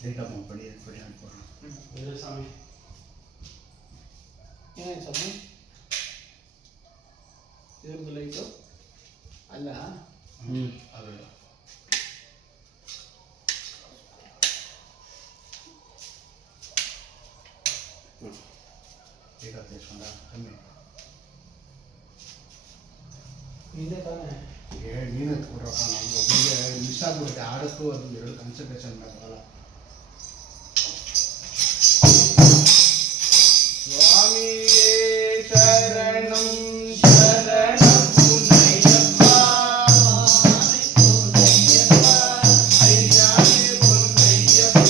லேட்டாக படி படி போடுறோம் சாமி. ಏನಾಯ್ತು ಸ್ವಾಮಿ ಇವ್ರದ್ದು ಲೈಟು ಅಲ್ಲ ಅದು ಈಗ ತೇಸ್ಕೊಂಡ ಕಮ್ಮಿ ನಿಂದೆ ತಾನೇ ನೀನು ಎತ್ಕೊಡ್ರಪ್ಪ ನಮ್ಗೊಬ್ಬರಿಗೆ ಮಿಸ್ ಆಗ್ಬಿಡುತ್ತೆ ಆಡೋಕ್ಕೂ ಅದು ಎರಡು ಕಾನ್ಸಂಟ್ರೇಷನ್ ಮಾಡೋಲ್ಲ. ಸ್ವಾಮಿಯೇ ಶರಣಂ ಶರಣಂ ಪುನಯ್ಯಪ್ಪ ಅಯ್ಯನೇ ಪುನಯ್ಯಪ್ಪ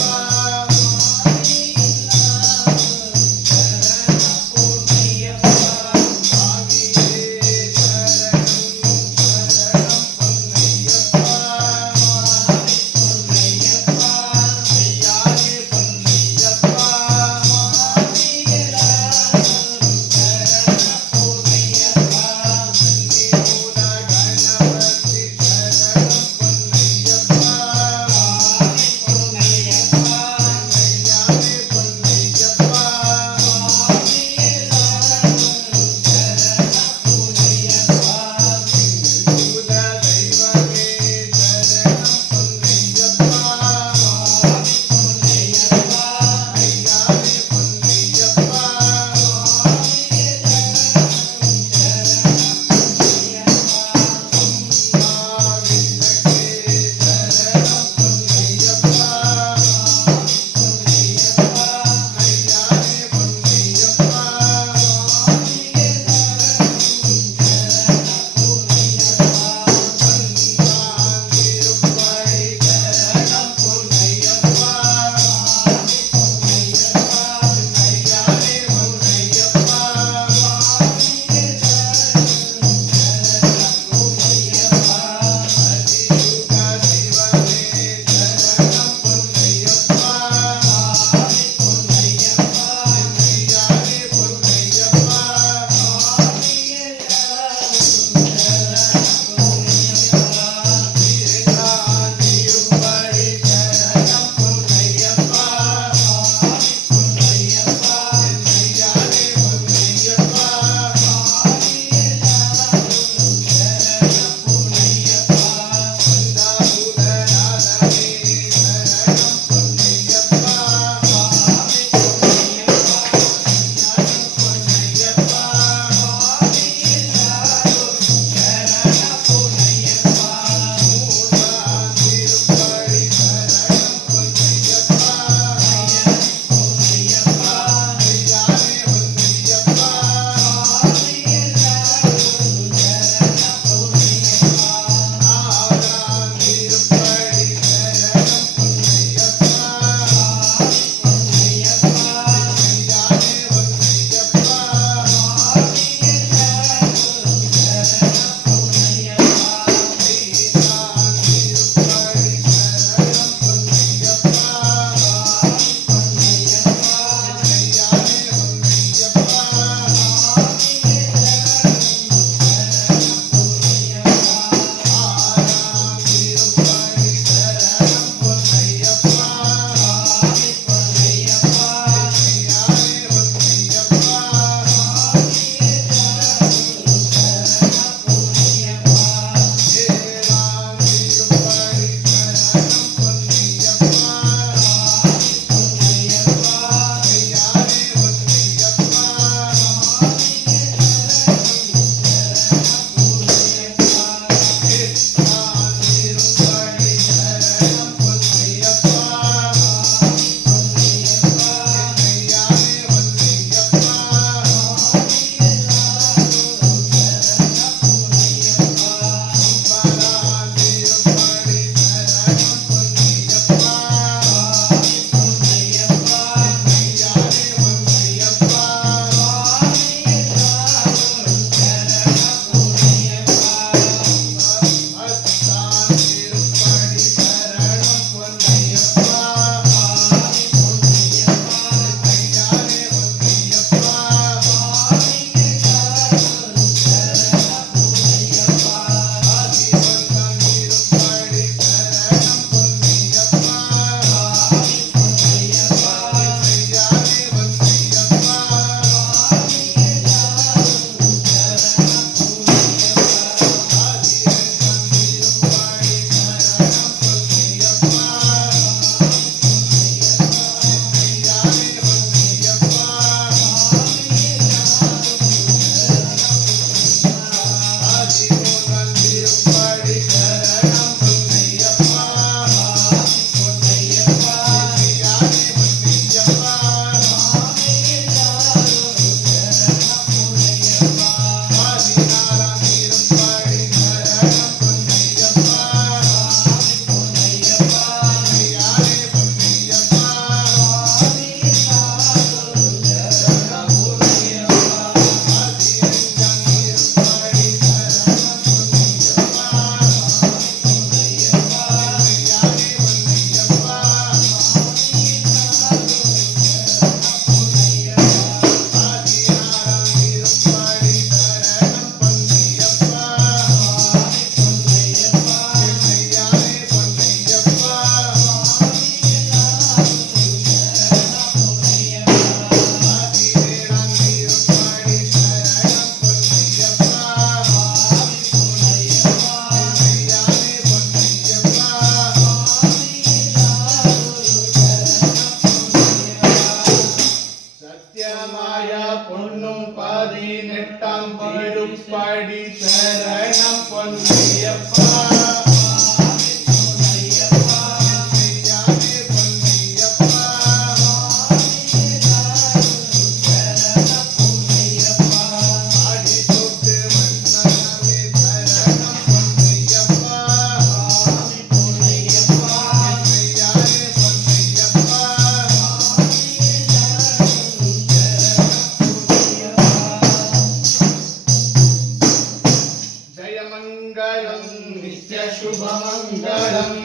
मङ्गलम्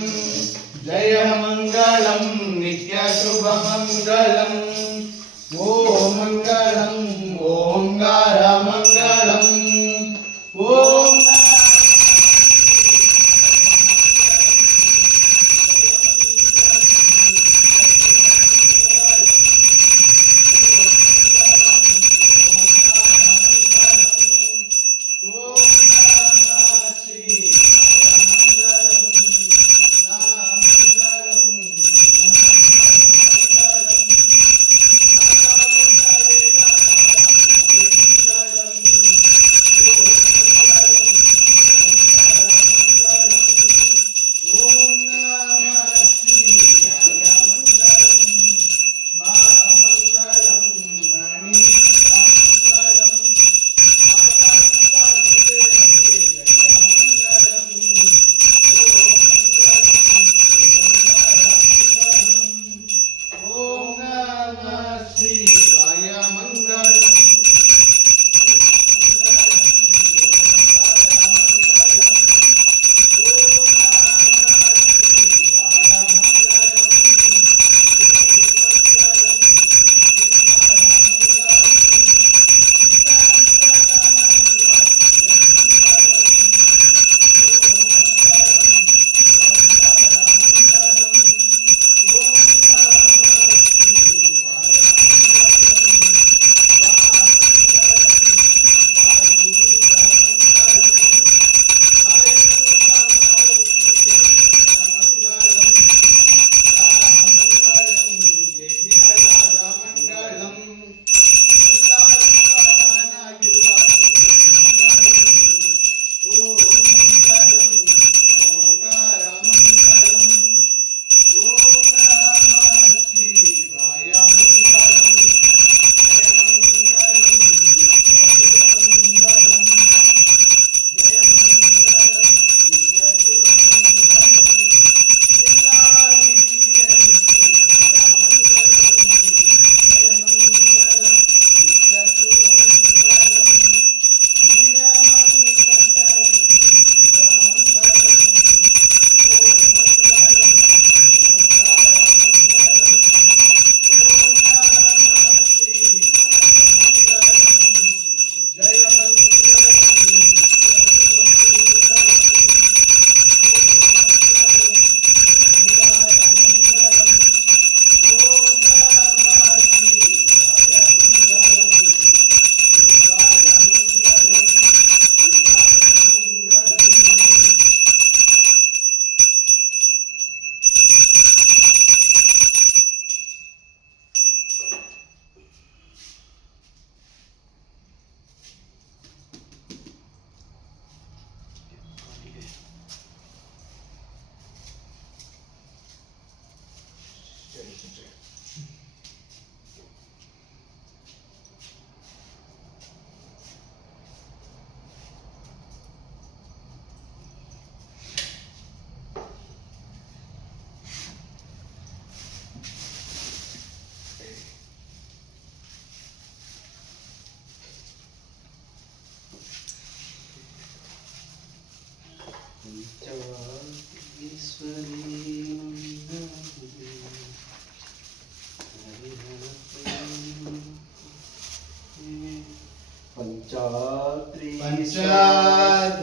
जय मङ्गलं नित्यशुभमङ्गलम् ॐ मङ्गलम् ओङ्कारमङ्गलम् ॐ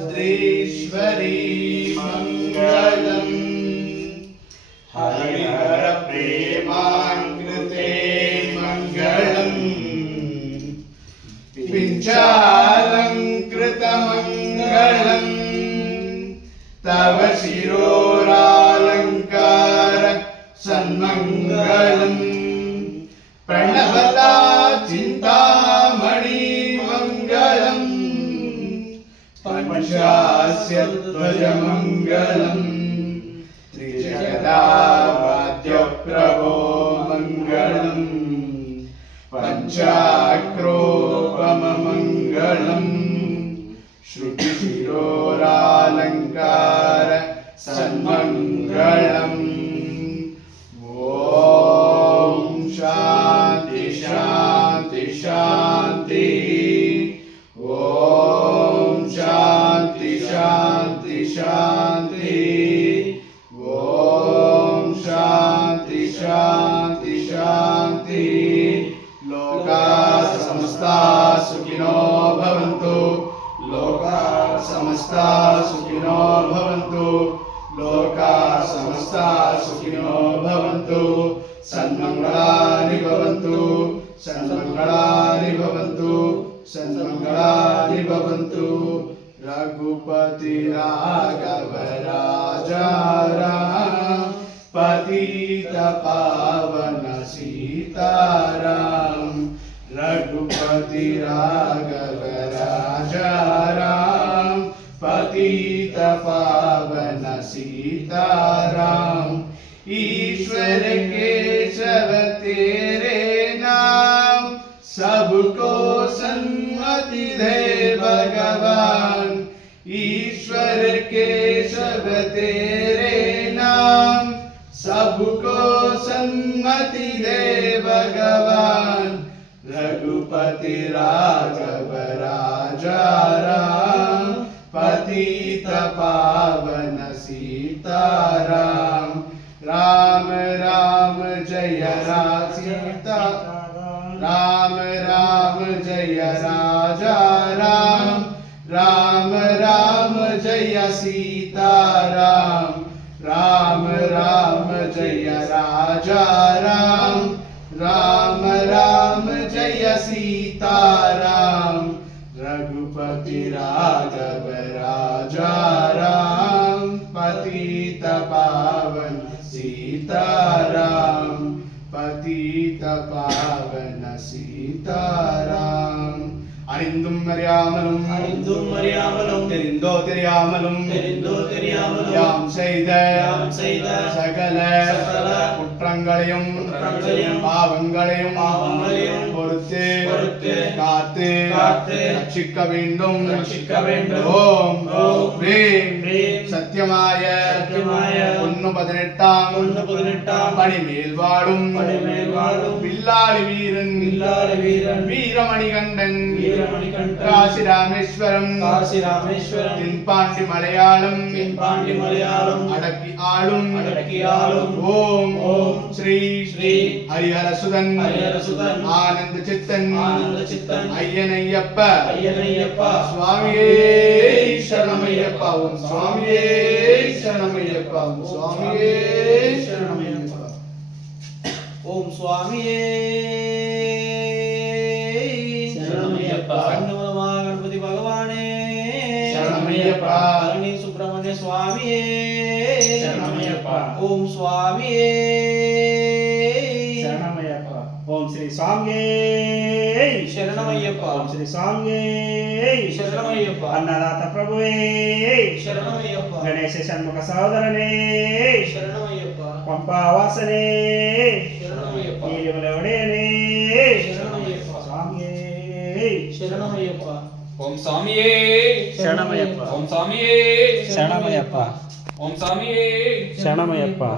पंचाद्रीश्वरी मङ्गलम् हरिहर प्रेमाकृते मङ्गलम् पिञ्चालङ्कृतमङ्गलम् तव शिरोरालङ्कार सन्मङ्गलम् प्रणवता चिन्तामणि मङ्गलम् पंचास्य ध्वजमङ्गलम् त्रिजगदावाद्यप्रभो मङ्गलम् पञ्चाक्रोपममङ्गलम् श्रुतिशिरोरालङ्कार सन्मङ्गलम् ॐ शान्ति शान्ति शान्ति ॐ शान्ति शान्ति शान्ति समस्ता सुखिनो भवन्तु सन्मङ्गलानि भवन्तु सन्मङ्गलानि भवन्तु सन्मङ्गलानि भवन्तु रघुपति राघव राजा राम पतित पावन सीताराम रघुपति राघव राजा राम पतित पावन सीताराम ईश्वर केशव तेरे नाम सबको सन्मति दे भगवान ईश्वर केशव तेरे नाम सबको सन्मति दे भगवान रघुपति राघव राजा राम पतित पावन सीताराम राम राम जय सीता राम राम जय राजा राम राम राम जय सीताराम राम राम जय राजा राम राम राम जय सीताराम रघुपति राघव राजा राम पतित पावन सीताराम पतित पावन सीताराम அறிந்தும் அறியாமலும் தெரிந்தோ தெரியாமலும் யாம் செய்த சகல குற்றங்களையும் பாவங்களையும் பொறுத்து காத்து ரட்சிக்க வேண்டும் ஓம் ப்ரீம் சத்தியமாய 1:18 பணிமேல் வாழும் வில்லாளி வீரன் வீரமணிகண்டன் காசி ராமேஸ்வரம் தென்பாண்டி மலையாளம் அடக்கி ஆளும் ஓம் ஸ்ரீ ஹரிஹரசுதன் ஆனந்த சித்தன் ஐயனையப்ப சுவாமியே சரணமையப்பா ஓம் சுவாமியே சரணமையப்பா ஓம் சுவாமியே சரணமையப்பா ஓம் சுவாமியே गणपति भगवाने शरणमय्यप्पा पळनी सुब्रह्मण्य स्वामी शरणमय्यप्पा ओम स्वामी शरणमय्यप्पा ओम श्री स्वामी शरणमय्यप्पा ओम श्री स्वामी शरणमय्यप्पा अन्नदाता प्रभुवे शरणमय्यप्पा गणेश षण्मुख सहोदरने शरणमय्यप्पा पंपावासने शरणमय्यप्पा नीलिमलवडेने शरणमय्यप्पा स्वामी शरणमय्यप्पा ओम स्वामिये शरणमय्यप्पा ओम स्वामिये शरणमय्यप्पा ओम स्वामिये शरणमय्यप्पा